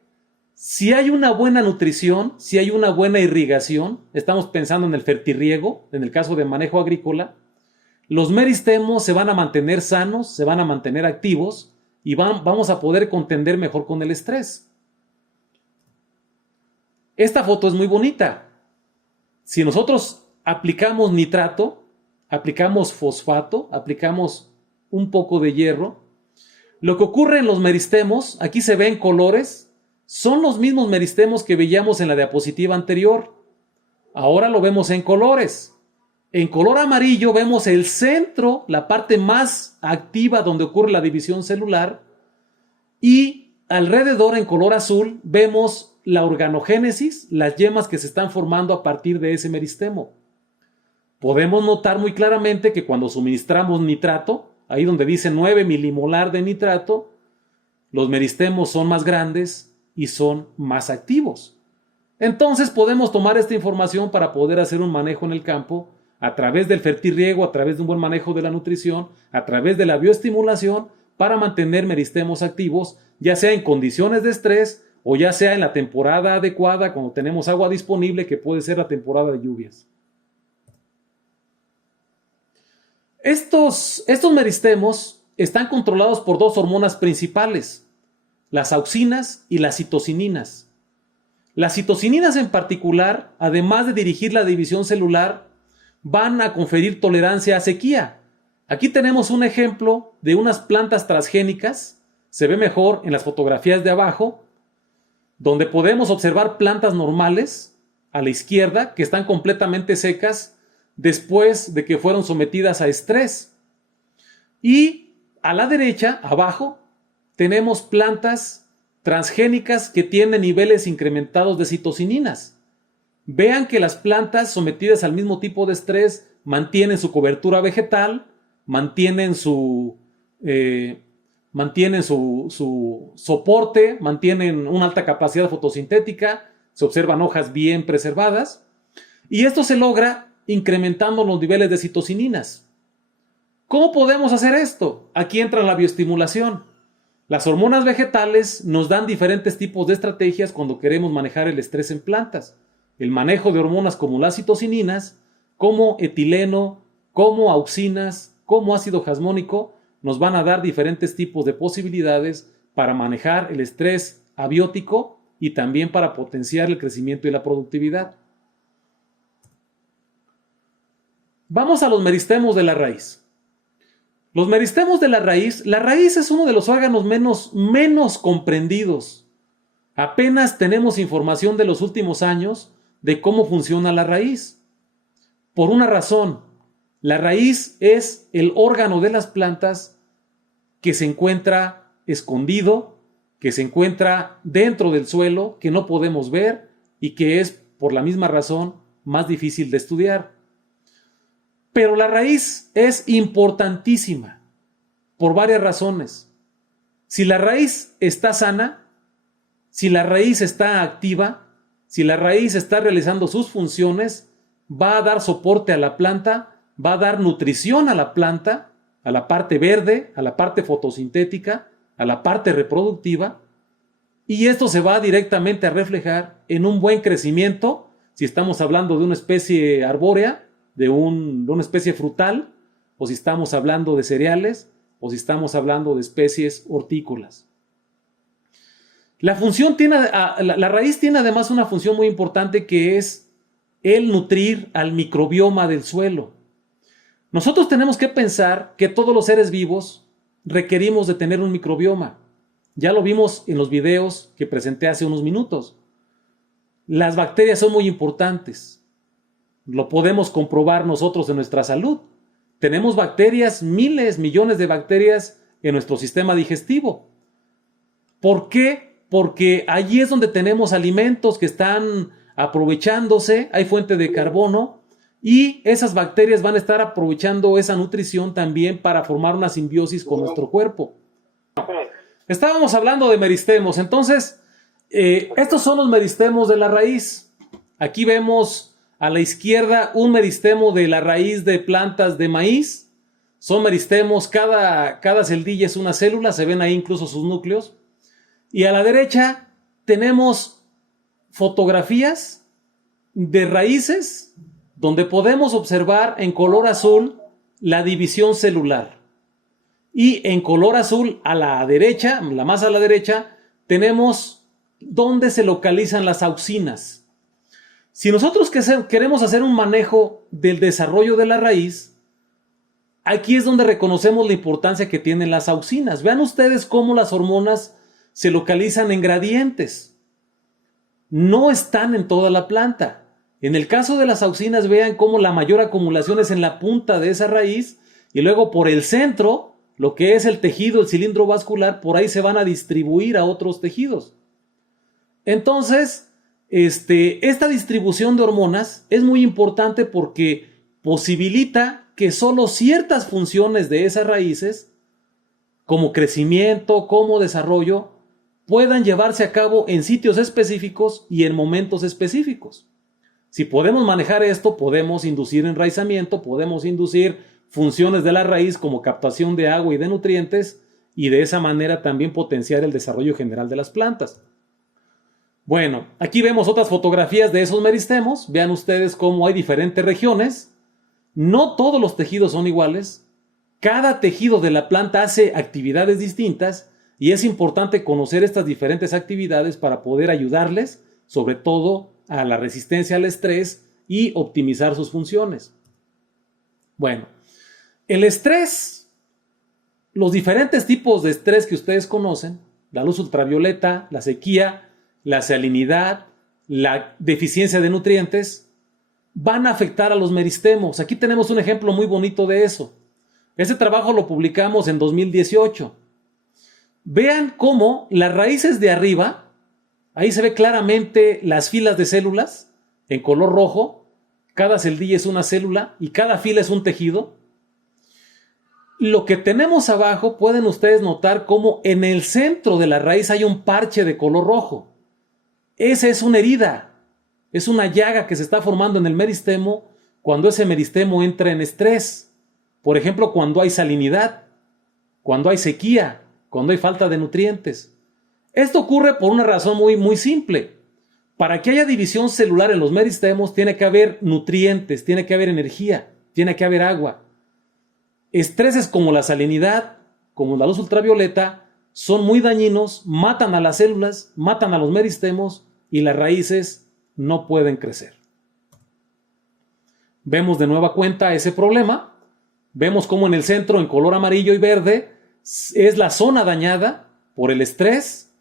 si hay una buena nutrición, si hay una buena irrigación, estamos pensando en el fertirriego, en el caso de manejo agrícola, los meristemos se van a mantener sanos, se van a mantener activos y vamos a poder contender mejor con el estrés. Esta foto es muy bonita. Si nosotros aplicamos nitrato, aplicamos fosfato, aplicamos un poco de hierro, lo que ocurre en los meristemos, aquí se ven colores, son los mismos meristemos que veíamos en la diapositiva anterior. Ahora lo vemos en colores. En color amarillo vemos el centro, la parte más activa donde ocurre la división celular, y alrededor en color azul vemos la organogénesis, las yemas que se están formando a partir de ese meristemo. Podemos notar muy claramente que cuando suministramos nitrato, ahí donde dice 9 milimolar de nitrato, los meristemos son más grandes y son más activos. Entonces podemos tomar esta información para poder hacer un manejo en el campo a través del fertirriego, a través de un buen manejo de la nutrición, a través de la bioestimulación para mantener meristemos activos, ya sea en condiciones de estrés o ya sea en la temporada adecuada cuando tenemos agua disponible, que puede ser la temporada de lluvias. Estos meristemos están controlados por dos hormonas principales, las auxinas y las citocininas. Las citocininas en particular, además de dirigir la división celular, van a conferir tolerancia a sequía. Aquí tenemos un ejemplo de unas plantas transgénicas, se ve mejor en las fotografías de abajo, donde podemos observar plantas normales a la izquierda que están completamente secas después de que fueron sometidas a estrés. Y a la derecha, abajo, tenemos plantas transgénicas que tienen niveles incrementados de citocininas. Vean que las plantas sometidas al mismo tipo de estrés mantienen su cobertura vegetal, mantienen su soporte, mantienen una alta capacidad fotosintética, se observan hojas bien preservadas, y esto se logra incrementando los niveles de citocininas. ¿Cómo podemos hacer esto? Aquí entra la bioestimulación. Las hormonas vegetales nos dan diferentes tipos de estrategias cuando queremos manejar el estrés en plantas. El manejo de hormonas como las citocininas, como etileno, como auxinas, como ácido jasmónico, nos van a dar diferentes tipos de posibilidades para manejar el estrés abiótico y también para potenciar el crecimiento y la productividad. Vamos a los meristemos de la raíz. Los meristemos de la raíz es uno de los órganos menos comprendidos. Apenas tenemos información de los últimos años de cómo funciona la raíz. Por una razón, la raíz es el órgano de las plantas que se encuentra escondido, que se encuentra dentro del suelo, que no podemos ver y que es, por la misma razón, más difícil de estudiar. Pero la raíz es importantísima por varias razones. Si la raíz está sana, si la raíz está activa, si la raíz está realizando sus funciones, va a dar soporte a la planta, va a dar nutrición a la planta, a la parte verde, a la parte fotosintética, a la parte reproductiva, y esto se va directamente a reflejar en un buen crecimiento, si estamos hablando de una especie arbórea, de una especie frutal, o si estamos hablando de cereales, o si estamos hablando de especies hortícolas. La raíz tiene además una función muy importante, que es el nutrir al microbioma del suelo. Nosotros tenemos que pensar que todos los seres vivos requerimos de tener un microbioma. Ya lo vimos en los videos que presenté hace unos minutos. Las bacterias son muy importantes. Lo podemos comprobar nosotros en nuestra salud. Tenemos bacterias, miles, millones de bacterias en nuestro sistema digestivo. ¿Por qué? Porque allí es donde tenemos alimentos que están aprovechándose, hay fuente de carbono, y esas bacterias van a estar aprovechando esa nutrición también para formar una simbiosis con nuestro cuerpo. Estábamos hablando de meristemos, entonces, estos son los meristemos de la raíz. Aquí vemos a la izquierda un meristemo de la raíz de plantas de maíz. Son meristemos, cada celdilla es una célula, se ven ahí incluso sus núcleos. Y a la derecha tenemos fotografías de raíces donde podemos observar en color azul la división celular. Y en color azul a la derecha, la más a la derecha, tenemos dónde se localizan las auxinas. Si nosotros queremos hacer un manejo del desarrollo de la raíz, aquí es donde reconocemos la importancia que tienen las auxinas. Vean ustedes cómo las hormonas se localizan en gradientes. No están en toda la planta. En el caso de las auxinas, vean cómo la mayor acumulación es en la punta de esa raíz y luego por el centro, lo que es el tejido, el cilindro vascular, por ahí se van a distribuir a otros tejidos. Entonces, esta distribución de hormonas es muy importante porque posibilita que solo ciertas funciones de esas raíces, como crecimiento, como desarrollo, puedan llevarse a cabo en sitios específicos y en momentos específicos. Si podemos manejar esto, podemos inducir enraizamiento, podemos inducir funciones de la raíz como captación de agua y de nutrientes y de esa manera también potenciar el desarrollo general de las plantas. Bueno, aquí vemos otras fotografías de esos meristemos. Vean ustedes cómo hay diferentes regiones. No todos los tejidos son iguales. Cada tejido de la planta hace actividades distintas y es importante conocer estas diferentes actividades para poder ayudarles, sobre todo a la resistencia al estrés y optimizar sus funciones. Bueno, el estrés, los diferentes tipos de estrés que ustedes conocen, la luz ultravioleta, la sequía, la salinidad, la deficiencia de nutrientes, van a afectar a los meristemos. Aquí tenemos un ejemplo muy bonito de eso. Ese trabajo lo publicamos en 2018. Vean cómo las raíces de arriba, ahí se ve claramente las filas de células en color rojo. Cada celdilla es una célula y cada fila es un tejido. Lo que tenemos abajo, pueden ustedes notar cómo en el centro de la raíz hay un parche de color rojo. Esa es una herida, es una llaga que se está formando en el meristemo cuando ese meristemo entra en estrés. Por ejemplo, cuando hay salinidad, cuando hay sequía, cuando hay falta de nutrientes. Esto ocurre por una razón muy simple. Para que haya división celular en los meristemos tiene que haber nutrientes, tiene que haber energía, tiene que haber agua. Estreses como la salinidad, como la luz ultravioleta, son muy dañinos, matan a las células, matan a los meristemos y las raíces no pueden crecer. Vemos de nueva cuenta ese problema. Vemos cómo en el centro, en color amarillo y verde, es la zona dañada por el estrés.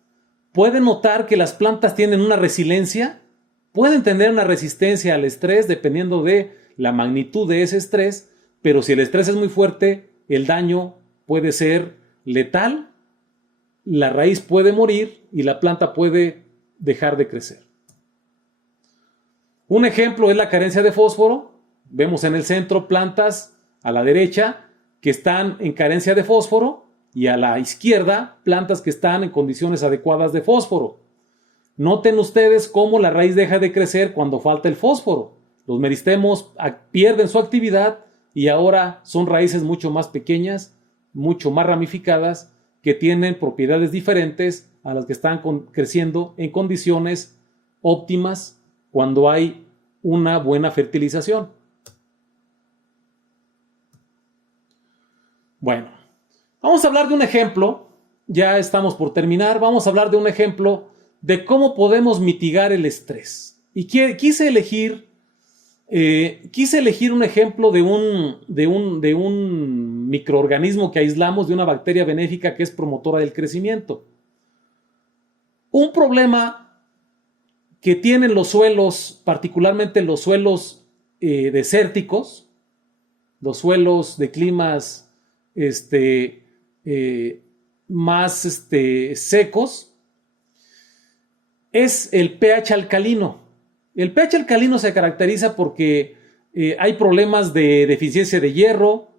Pueden notar que las plantas tienen una resiliencia, pueden tener una resistencia al estrés dependiendo de la magnitud de ese estrés, pero si el estrés es muy fuerte, el daño puede ser letal, la raíz puede morir y la planta puede dejar de crecer. Un ejemplo es la carencia de fósforo. Vemos en el centro plantas a la derecha que están en carencia de fósforo y a la izquierda plantas que están en condiciones adecuadas de fósforo. Noten ustedes cómo la raíz deja de crecer cuando falta el fósforo. Los meristemos pierden su actividad y ahora son raíces mucho más pequeñas, mucho más ramificadas, que tienen propiedades diferentes a las que están creciendo en condiciones óptimas cuando hay una buena fertilización. Bueno, vamos a hablar de un ejemplo, ya estamos por terminar, vamos a hablar de un ejemplo de cómo podemos mitigar el estrés. Y quise elegir un ejemplo de un microorganismo que aislamos, de una bacteria benéfica que es promotora del crecimiento. Un problema que tienen los suelos, particularmente los suelos desérticos, los suelos de climas más secos, es el pH alcalino. El pH alcalino se caracteriza porque hay problemas de deficiencia de hierro,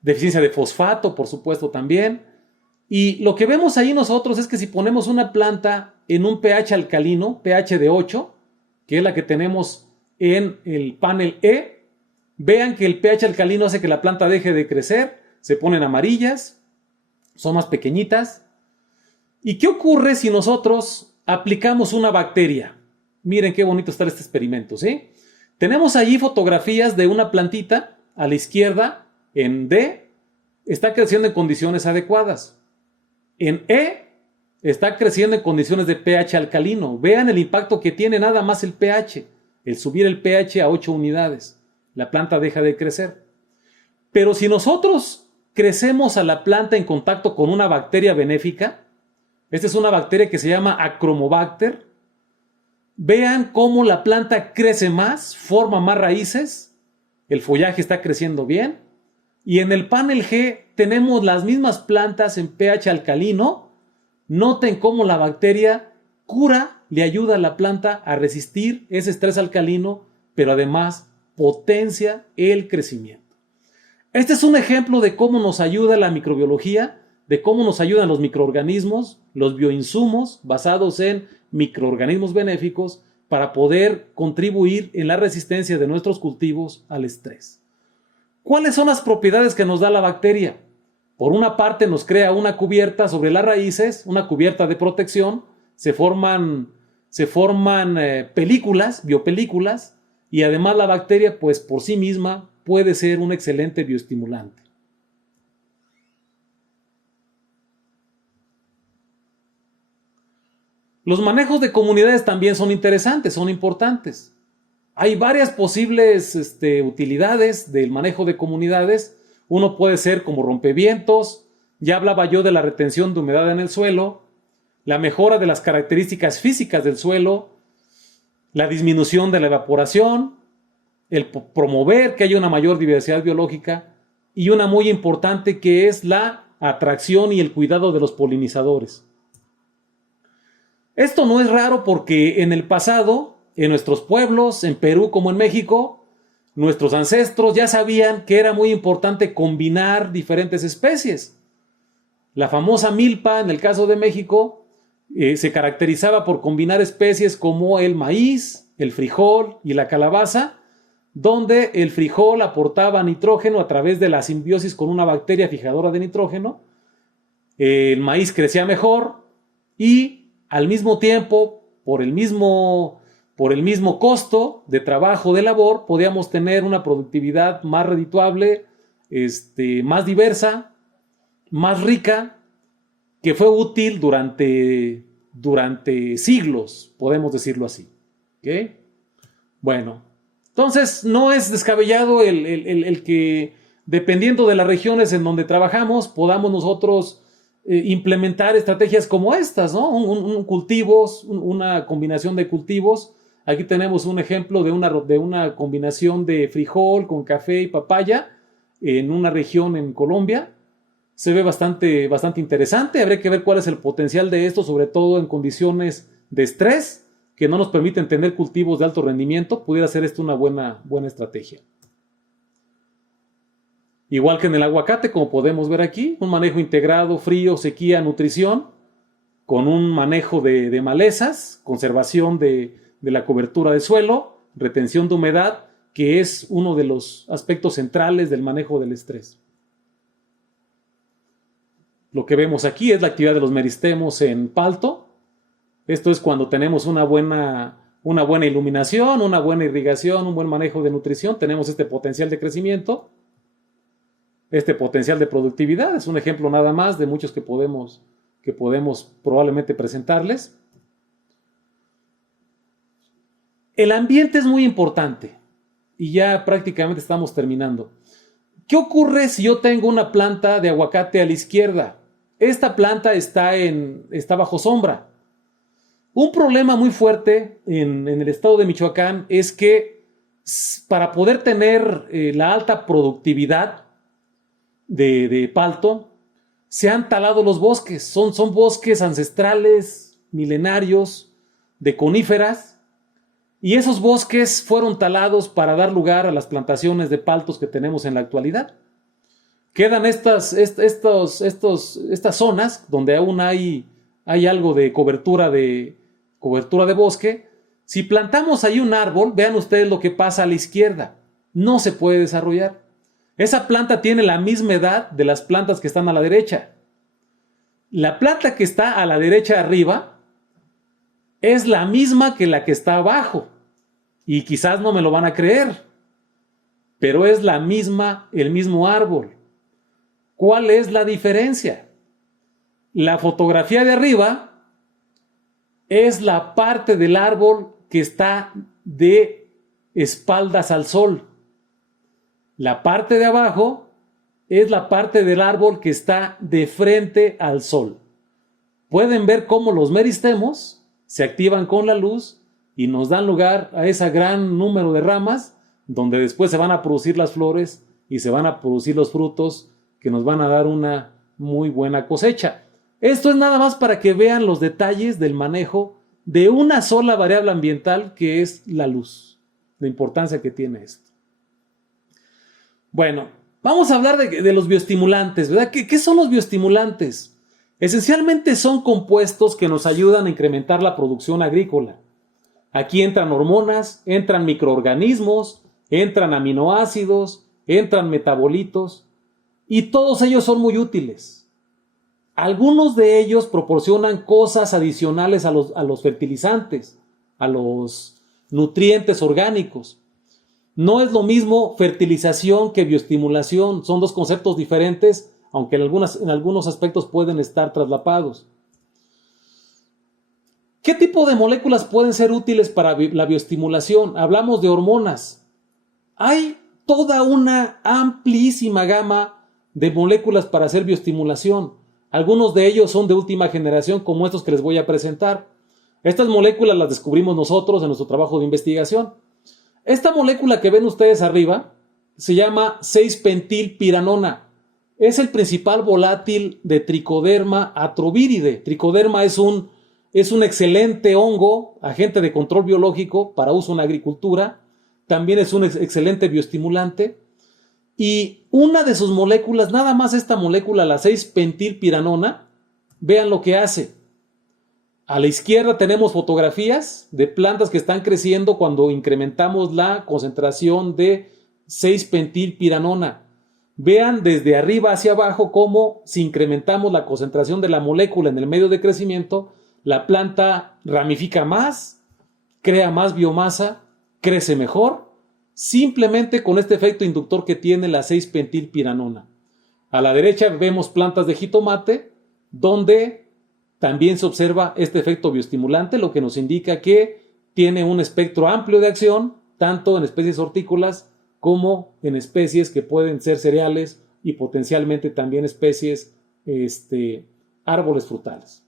deficiencia de fosfato, por supuesto también. Y lo que vemos ahí nosotros es que si ponemos una planta en un pH alcalino, pH de 8, que es la que tenemos en el panel E, vean que el pH alcalino hace que la planta deje de crecer, se ponen amarillas, son más pequeñitas. ¿Y qué ocurre si nosotros aplicamos una bacteria? Miren qué bonito está este experimento, ¿sí? Tenemos allí fotografías de una plantita a la izquierda, en D, está creciendo en condiciones adecuadas. En E, está creciendo en condiciones de pH alcalino. Vean el impacto que tiene nada más el pH, el subir el pH a 8 unidades. La planta deja de crecer. Pero si nosotros crecemos a la planta en contacto con una bacteria benéfica, esta es una bacteria que se llama Achromobacter, vean cómo la planta crece más, forma más raíces, el follaje está creciendo bien, y en el panel G tenemos las mismas plantas en pH alcalino. Noten cómo la bacteria le ayuda a la planta a resistir ese estrés alcalino, pero además potencia el crecimiento. Este es un ejemplo de cómo nos ayuda la microbiología de cómo nos ayudan los microorganismos, los bioinsumos basados en microorganismos benéficos para poder contribuir en la resistencia de nuestros cultivos al estrés. ¿Cuáles son las propiedades que nos da la bacteria? Por una parte nos crea una cubierta sobre las raíces, una cubierta de protección, se forman películas, biopelículas, y además la bacteria, pues por sí misma, puede ser un excelente bioestimulante. Los manejos de comunidades también son interesantes, son importantes. Hay varias posibles utilidades del manejo de comunidades. Uno puede ser como rompevientos, ya hablaba yo de la retención de humedad en el suelo, la mejora de las características físicas del suelo, la disminución de la evaporación, el promover que haya una mayor diversidad biológica y una muy importante que es la atracción y el cuidado de los polinizadores. Esto no es raro porque en el pasado, en nuestros pueblos, en Perú como en México, nuestros ancestros ya sabían que era muy importante combinar diferentes especies. La famosa milpa, en el caso de México, se caracterizaba por combinar especies como el maíz, el frijol y la calabaza, donde el frijol aportaba nitrógeno a través de la simbiosis con una bacteria fijadora de nitrógeno, el maíz crecía mejor y al mismo tiempo, por el mismo costo de trabajo, de labor, podíamos tener una productividad más redituable, más diversa, más rica, que fue útil durante siglos, podemos decirlo así. ¿Okay? Bueno, entonces no es descabellado el que, dependiendo de las regiones en donde trabajamos, podamos nosotros implementar estrategias como estas, ¿no? Cultivos, una combinación de cultivos. Aquí tenemos un ejemplo de una combinación de frijol con café y papaya en una región en Colombia. Se ve bastante interesante. Habría que ver cuál es el potencial de esto, sobre todo en condiciones de estrés que no nos permiten tener cultivos de alto rendimiento. Pudiera ser esto una buena estrategia. Igual que en el aguacate, como podemos ver aquí, un manejo integrado, frío, sequía, nutrición, con un manejo de malezas, conservación de la cobertura del suelo, retención de humedad, que es uno de los aspectos centrales del manejo del estrés. Lo que vemos aquí es la actividad de los meristemos en palto. Esto es cuando tenemos una buena iluminación, una buena irrigación, un buen manejo de nutrición, tenemos este potencial de crecimiento. Este potencial de productividad es un ejemplo nada más de muchos que podemos probablemente presentarles. El ambiente es muy importante y ya prácticamente estamos terminando. ¿Qué ocurre si yo tengo una planta de aguacate a la izquierda? Esta planta está bajo sombra. Un problema muy fuerte en el estado de Michoacán es que para poder tener la alta productividad de palto, se han talado los bosques. Son bosques ancestrales, milenarios, de coníferas, y esos bosques fueron talados para dar lugar a las plantaciones de paltos que tenemos en la actualidad. Quedan estas zonas donde aún hay algo de cobertura de bosque. Si plantamos ahí un árbol, vean ustedes lo que pasa a la izquierda. No se puede desarrollar. Esa planta tiene la misma edad de las plantas que están a la derecha. La planta que está a la derecha arriba es la misma que la que está abajo. Y quizás no me lo van a creer, pero es el mismo árbol. ¿Cuál es la diferencia? La fotografía de arriba es la parte del árbol que está de espaldas al sol. La parte de abajo es la parte del árbol que está de frente al sol. Pueden ver cómo los meristemos se activan con la luz y nos dan lugar a ese gran número de ramas donde después se van a producir las flores y se van a producir los frutos que nos van a dar una muy buena cosecha. Esto es nada más para que vean los detalles del manejo de una sola variable ambiental que es la luz, la importancia que tiene esto. Bueno, Vamos a hablar de los bioestimulantes, ¿verdad? ¿Qué son los bioestimulantes? Esencialmente son compuestos que nos ayudan a incrementar la producción agrícola. Aquí entran hormonas, entran microorganismos, entran aminoácidos, entran metabolitos y todos ellos son muy útiles. Algunos de ellos proporcionan cosas adicionales a los fertilizantes, a los nutrientes orgánicos. No es lo mismo fertilización que bioestimulación, son dos conceptos diferentes, aunque en algunos aspectos pueden estar traslapados. ¿Qué tipo de moléculas pueden ser útiles para la bioestimulación? Hablamos de hormonas. Hay toda una amplísima gama de moléculas para hacer bioestimulación. Algunos de ellos son de última generación, como estos que les voy a presentar. Estas moléculas las descubrimos nosotros en nuestro trabajo de investigación. Esta molécula que ven ustedes arriba se llama 6-pentilpiranona. Es el principal volátil de Trichoderma atrovíride. Trichoderma es un excelente hongo, agente de control biológico para uso en la agricultura. También es un excelente bioestimulante. Y una de sus moléculas, nada más esta molécula, la 6-pentilpiranona, vean lo que hace. A la izquierda tenemos fotografías de plantas que están creciendo cuando incrementamos la concentración de 6-pentilpiranona. Vean desde arriba hacia abajo cómo si incrementamos la concentración de la molécula en el medio de crecimiento, la planta ramifica más, crea más biomasa, crece mejor, simplemente con este efecto inductor que tiene la 6-pentilpiranona. A la derecha vemos plantas de jitomate, donde también se observa este efecto bioestimulante, lo que nos indica que tiene un espectro amplio de acción, tanto en especies hortícolas como en especies que pueden ser cereales y potencialmente también especies, árboles frutales.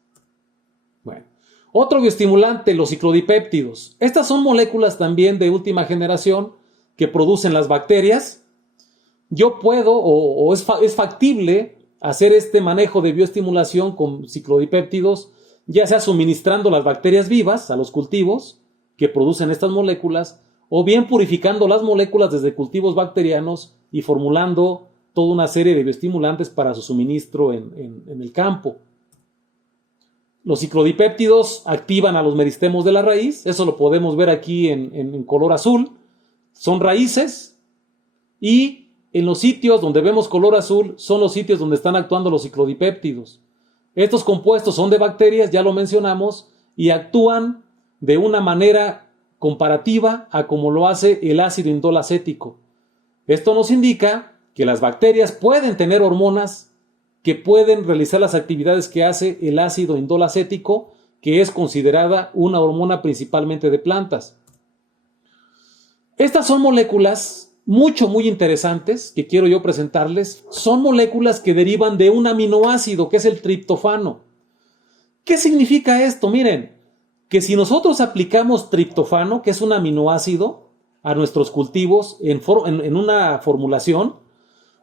Bueno, otro bioestimulante, los ciclodipéptidos. Estas son moléculas también de última generación que producen las bacterias. Yo puedo, es factible hacer este manejo de bioestimulación con ciclodipéptidos, ya sea suministrando las bacterias vivas a los cultivos que producen estas moléculas, o bien purificando las moléculas desde cultivos bacterianos y formulando toda una serie de bioestimulantes para su suministro en el campo. Los ciclodipéptidos activan a los meristemos de la raíz, eso lo podemos ver aquí en color azul, son raíces, y en los sitios donde vemos color azul son los sitios donde están actuando los ciclodipéptidos. Estos compuestos son de bacterias, ya lo mencionamos, y actúan de una manera comparativa a como lo hace el ácido indol acético. Esto nos indica que las bacterias pueden tener hormonas que pueden realizar las actividades que hace el ácido indol acético, que es considerada una hormona principalmente de plantas. Estas son moléculas muy interesantes que quiero yo presentarles. Son moléculas que derivan de un aminoácido que es el triptofano. ¿Qué significa esto? Miren, que si nosotros aplicamos triptofano, que es un aminoácido, a nuestros cultivos en una formulación,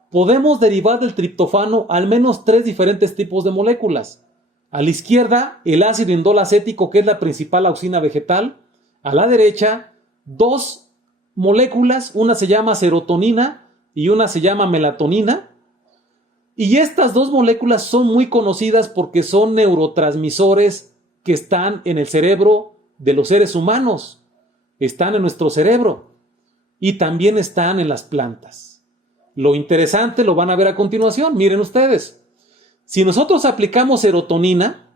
podemos derivar del triptofano al menos 3 diferentes tipos de moléculas. A la izquierda, el ácido indol acético, que es la principal auxina vegetal. A la derecha, 2 moléculas, una se llama serotonina y una se llama melatonina. Y estas 2 moléculas son muy conocidas porque son neurotransmisores que están en el cerebro de los seres humanos. Están en nuestro cerebro y también están en las plantas. Lo interesante lo van a ver a continuación. Miren ustedes, si nosotros aplicamos serotonina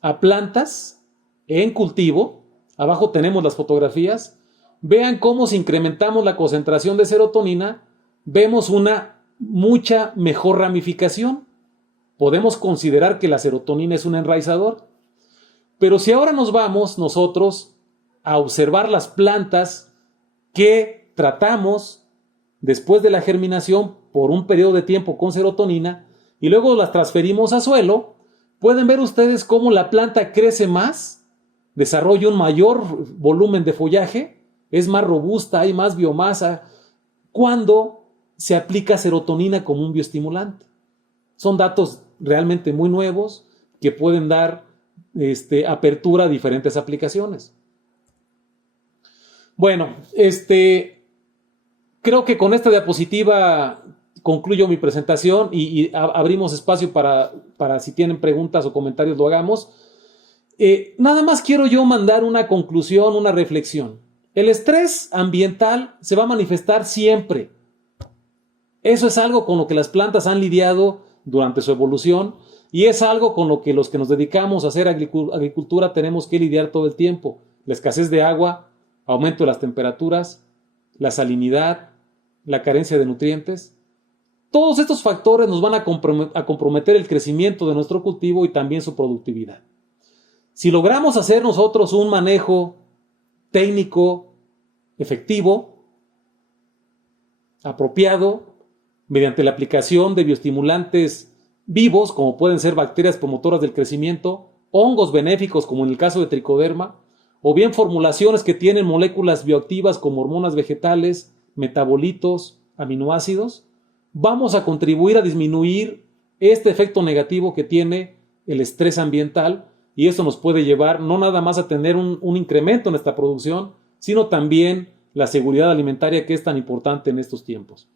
a plantas en cultivo, abajo tenemos las fotografías, vean cómo si incrementamos la concentración de serotonina, vemos una mucha mejor ramificación. Podemos considerar que la serotonina es un enraizador. Pero si ahora nos vamos nosotros a observar las plantas que tratamos después de la germinación por un periodo de tiempo con serotonina y luego las transferimos a suelo, pueden ver ustedes cómo la planta crece más, desarrolla un mayor volumen de follaje, es más robusta, hay más biomasa cuando se aplica serotonina como un bioestimulante. Son datos realmente muy nuevos que pueden dar apertura a diferentes aplicaciones. Bueno, creo que con esta diapositiva concluyo mi presentación y abrimos espacio para si tienen preguntas o comentarios lo hagamos. Nada más quiero yo mandar una conclusión, una reflexión. El estrés ambiental se va a manifestar siempre. Eso es algo con lo que las plantas han lidiado durante su evolución y es algo con lo que los que nos dedicamos a hacer agricultura tenemos que lidiar todo el tiempo. La escasez de agua, aumento de las temperaturas, la salinidad, la carencia de nutrientes. Todos estos factores nos van a comprometer el crecimiento de nuestro cultivo y también su productividad. Si logramos hacer nosotros un manejo técnico, efectivo, apropiado, mediante la aplicación de bioestimulantes vivos, como pueden ser bacterias promotoras del crecimiento, hongos benéficos, como en el caso de tricoderma, o bien formulaciones que tienen moléculas bioactivas como hormonas vegetales, metabolitos, aminoácidos, vamos a contribuir a disminuir este efecto negativo que tiene el estrés ambiental y esto nos puede llevar no nada más a tener un incremento en nuestra producción, sino también la seguridad alimentaria que es tan importante en estos tiempos.